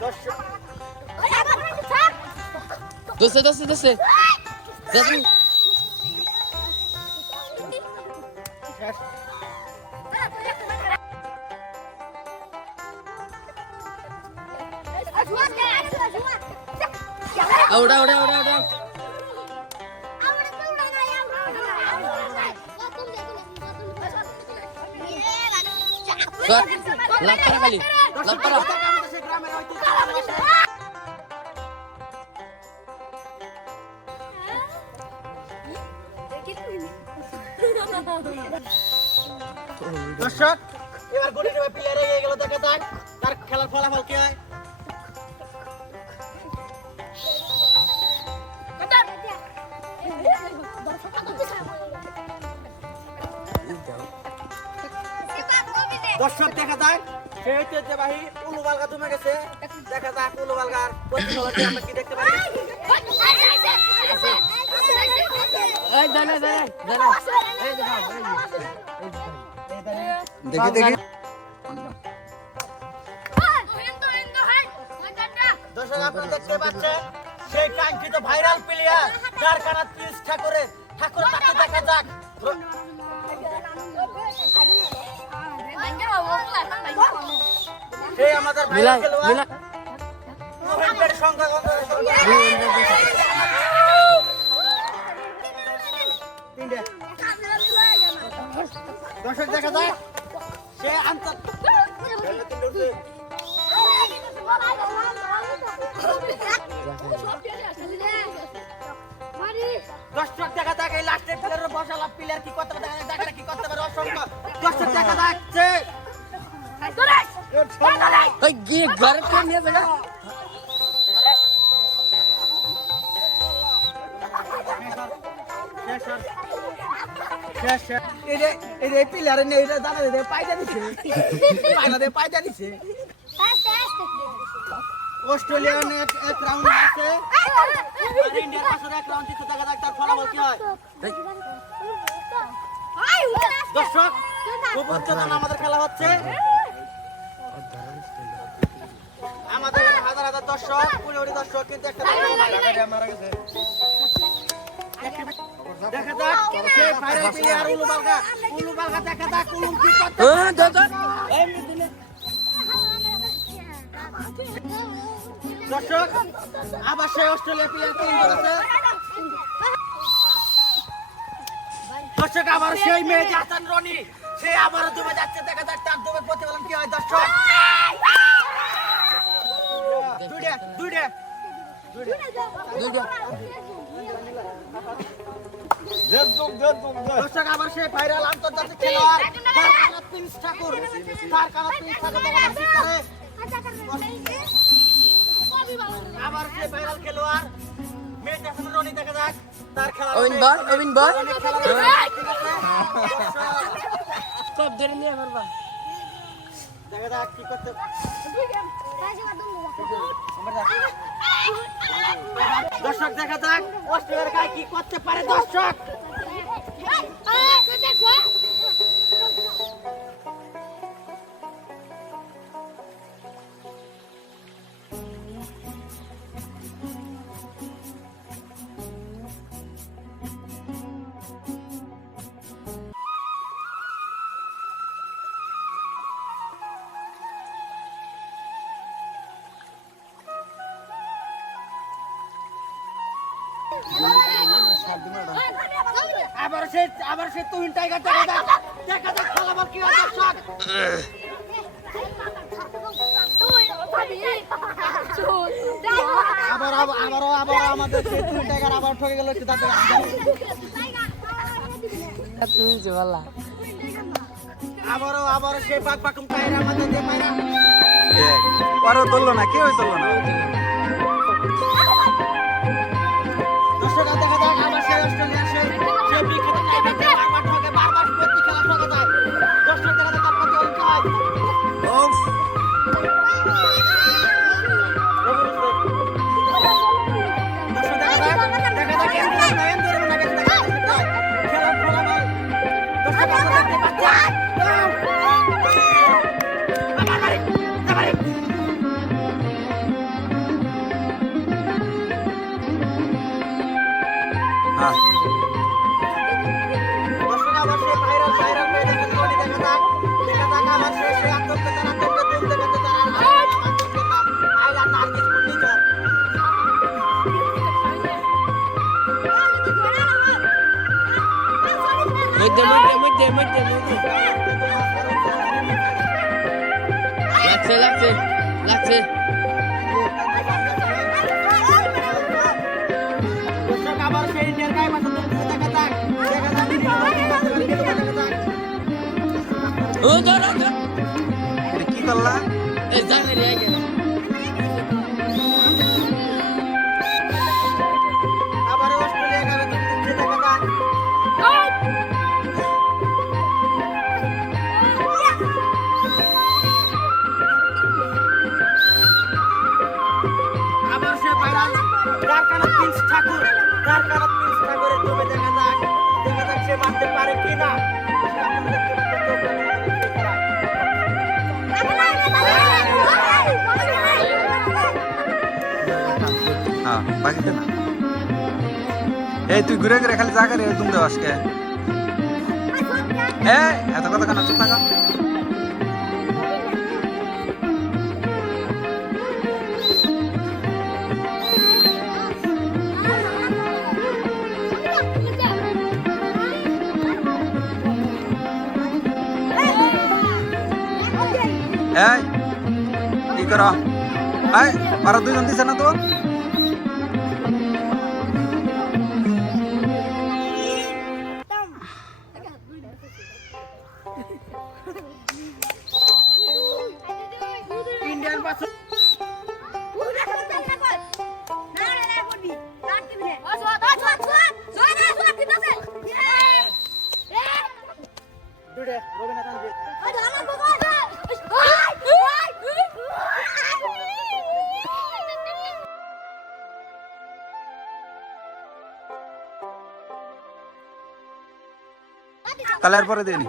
Doce. Udah. Lapar kali. Lapar. দর্শক এবার গোটি টিমে প্লেয়ার এগিয়ে গেল দেখা যাক তার খেলার ফলাফল কি হয়। দর্শক দেখা যাক সে ঐতিহ্যবাহী উলুবালগা জমে গেছে। দেখা যাক উলুবালগার প্রতিফলনটি আমরা কি দেখতে পারি। দেখি দর্শক আপনারা দেখতে পাচ্ছেন সেই কাঙ্ক্ষিত ভাইরাল প্লেয়ার কারখানার প্রিন্স ঠাকুর তাকে দেখা যাক। সেই আমাদের ভাইরাল খেলোয়াড় মহেন্দ্রের সংখ্যা দর্শক দেখা যায় সে দর্শক দেখা যাক এই লাস্টের প্লেয়ারের বসালা প্লেয়ার কি করতে পারে দেখা কি করতে পারে অসংখ্য দর্শক দেখা যাচ্ছে ওই গিয়ে ঘরে করে নিয়ে যাবে অস্ট্রেলিয়ান এক রাউন্ড আছে আর ইন্ডিয়ার পাশে এক রাউন্ড দিতে দেখা যাক তার ফলাফল কি হয়। দর্শক খুব উচ্চতন আমাদের খেলা হচ্ছে। আমাদের এখানে হাজার দর্শক কোটি দর্শক কিন্তু একটা দেখা যাক সেই ভাইরাল প্লেয়ার উলুবালগা দেখা যাক উলুম কি করতে দর্শক আবার সেই অস্ট্রেলিয়া প্লেয়ার কিং করেছে। দর্শক আবার সেই মেহেদী হাসান রনি সে আবারও ডুবে যাচ্ছে দেখা যাক তার ডুবে প্রতিফলন কি হয়। দর্শক দুইটা দর্শক আবার সেই ভাইরাল আন্তর্জাতিক খেলোয়াড় প্রিন্স ঠাকুর আবার সেই ভাইরাল খেলোয়াড় মেহেদী হাসান রনি দেখা যাক তার খেলা অবিন বল সব ধরে নিয়ে মারবা দেখা যাক কি করতে দর্শক দেখা যাক অস্ট্রেলিয়ার গায়ে কি করতে পারে। দর্শক আবার সে তুহিন টাইগার দেখা যাক ফলাফল কি হয়। দর্শক আবার আমাদের সেই তুহিন টাইগার আবার ঠকে গেল একটু তাদের আবারও সেই পাকুম টাইগার আমাদের যে মাইরা আরো তুললো না কেউ তুললো না। দর্শক দেখা যাক আবার সেই অস্ট্রেলিয়া সেই বিখ্যাত টাইগার বারবার ঠকে বারবার প্রতি খেলা ঠকে যায়। দর্শক দেখা যাক আপনার দল কি হয়। দর্শক দেখা যাক খেলার ফলাফল দর্শক আপনারা দেখতে পাচ্ছেন পরিবর্তে তারা তোকে দুম দেখাতে তারা আইলা নার্গিস পুন্নিকা মধ্যে লাগছে দর্শক আবার সেই ইন্ডিয়ার গায়ে মাথা তুলতে দেখা যাক ও ধর এটা কি করলা এই জায়গা রে আগে আবার অস্ট্রেলিয়া গায়ে তুলতে দেখা যাক আবার সে ভাইরাল দ্বারকানাথ প্রিন্স ঠাকুরের ছবি দেখা যাক সে মারতে পারে কিনা হ্যাঁ বাকিতে না এই তুই ঘুরে ঘুরে খালি জায়গা রে তুমি দেওয়াস কে এত কথা কেন চুপ থাকা এই কি করো এই আর দুইজন দিছে না তো ইন্ডিয়ান পাশে দুড়ে রবীন্দ্রনাথ তাহলে এরপরে দিইনি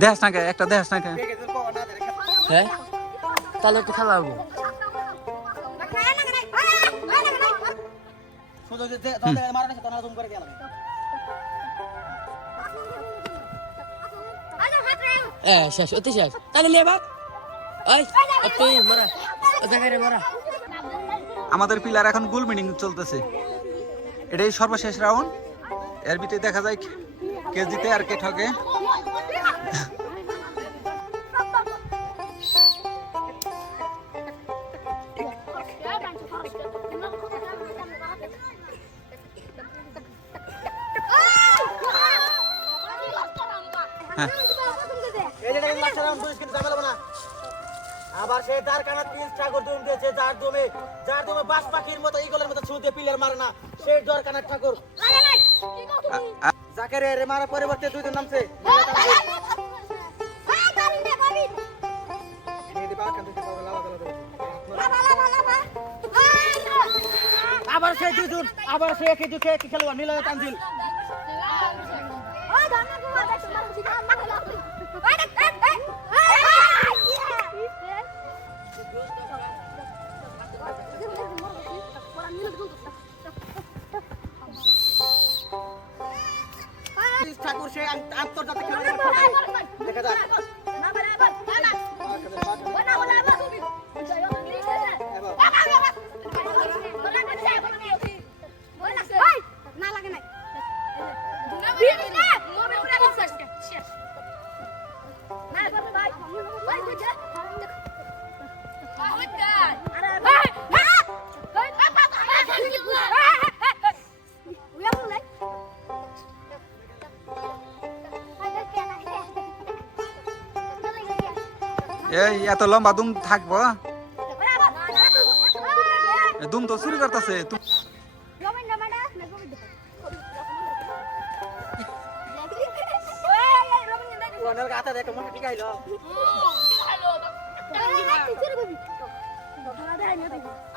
দেখাস না কে একটা দেখাস না কে হ্যাঁ তাহলে একটু খেলা হবো শুধু যে তোদের মারা গেছে তোরা জুম করে দিলাম শেষ অতি শেষ তাহলে লে বাপ এই তুই মারা ও জায়গা রে মারা আমাদের পিলার এখন গোল মিটিং চলতেছে এটাই সর্বশেষ রাউন্ড এর ভিতরে দেখা যায় কে জিতে আর কে ঠকে হ্যাঁ এটা লাস্ট রাউন্ড দুই স্কিন ঝামেলা না আবার সে দ্বারকানাথ প্রিন্স ঠাকুর দুম দিয়েছে যার দমে বাস পাখির মতো ইগলের মতো ছুঁতে পিলার মারে না সেই দ্বারকানাথ ঠাকুর জাকের মারা পরিবর্তে দুইজন নামছে আবার সেই দুজন আবার সে একই দুকে একই খেলোয়াড় নিলয় তানজিল ঠাকুর সেই আন্তর্জাতিক দেখা যাক এই এত লম্বা দুম থাকবো দুম তো চুরি করতেছে গাতা দেখো মনে ঠিক আইলো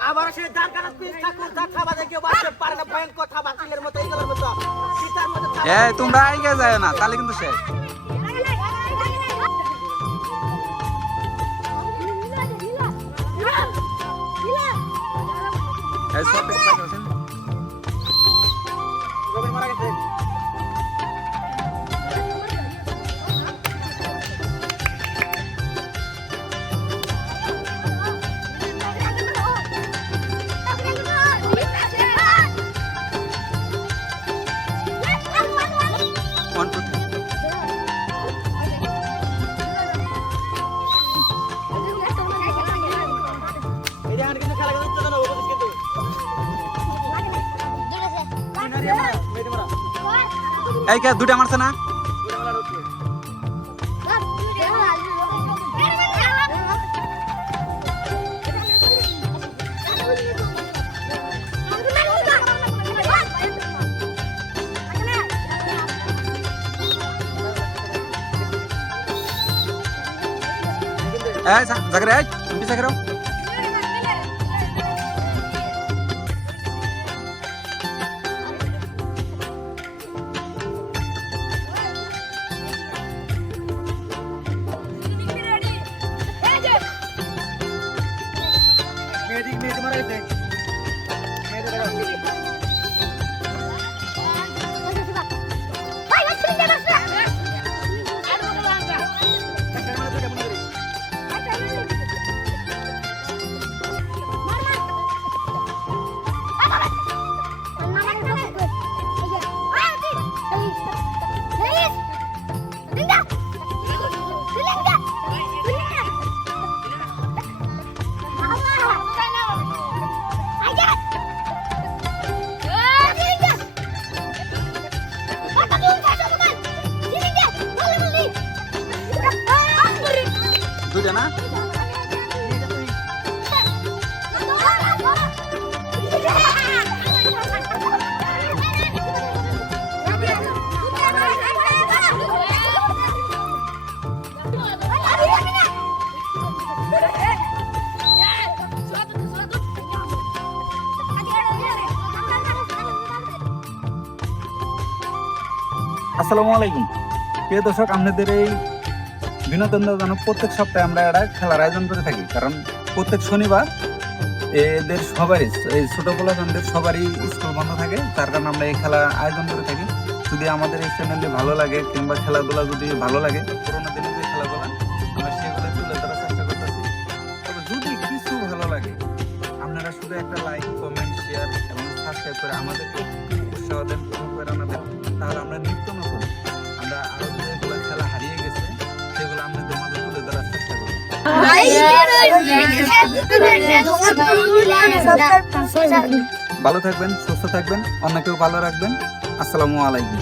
আবার সে দ্বারকানাথ প্রিন্স ঠাকুর যা খাবা দেখে বাঁচতে পারে না ভয়ঙ্কর খাবা কিলের মতো ইগলের মতো সীতার মতো এই তোমরা আইগে যায় না তাহলে কিন্তু শেষ এই সব ঠিক আছে রবিন মারা গেছে এই কে দুটা মারছে না? এই জাগরে এই তুমি জাগরে মেয়েটি মারাইছে দুটা না? আসসালামু আলাইকুম প্রিয় দর্শক, আপনাদের এই বিনোদনজনক প্রত্যেক সপ্তাহে আমরা একটা খেলার আয়োজন করে থাকি, কারণ প্রত্যেক শনিবার এদের সবারই এই ছোট পোলাজনদের সবারই স্কুল বন্ধ থাকে, তার কারণে আমরা এই খেলা আয়োজন করে থাকি। যদি আমাদের এই চ্যানেলে ভালো লাগে কিংবা খেলাধুলা যদি ভালো লাগে, পুরোনো দিনের যে খেলাগুলো আমরা সেগুলো তুলে ধরার চেষ্টা করতেছি। তবে যদি কিছু ভালো লাগে আপনারা শুধু একটা লাইক, কমেন্ট, শেয়ার এবং সাবস্ক্রাইব করে আমাদেরকে উৎসাহ দেন, প্রেরণা দেন, তাহলে আমরা নিত্য নতুন আমরা আরো যেগুলো খেলা হারিয়ে গেছে সেগুলো আপনাদের মাঝে তুলে ধরার চেষ্টা করব। ভালো থাকবেন, সুস্থ থাকবেন, অন্যকেও ভালো রাখবেন। আসসালামু আলাইকুম।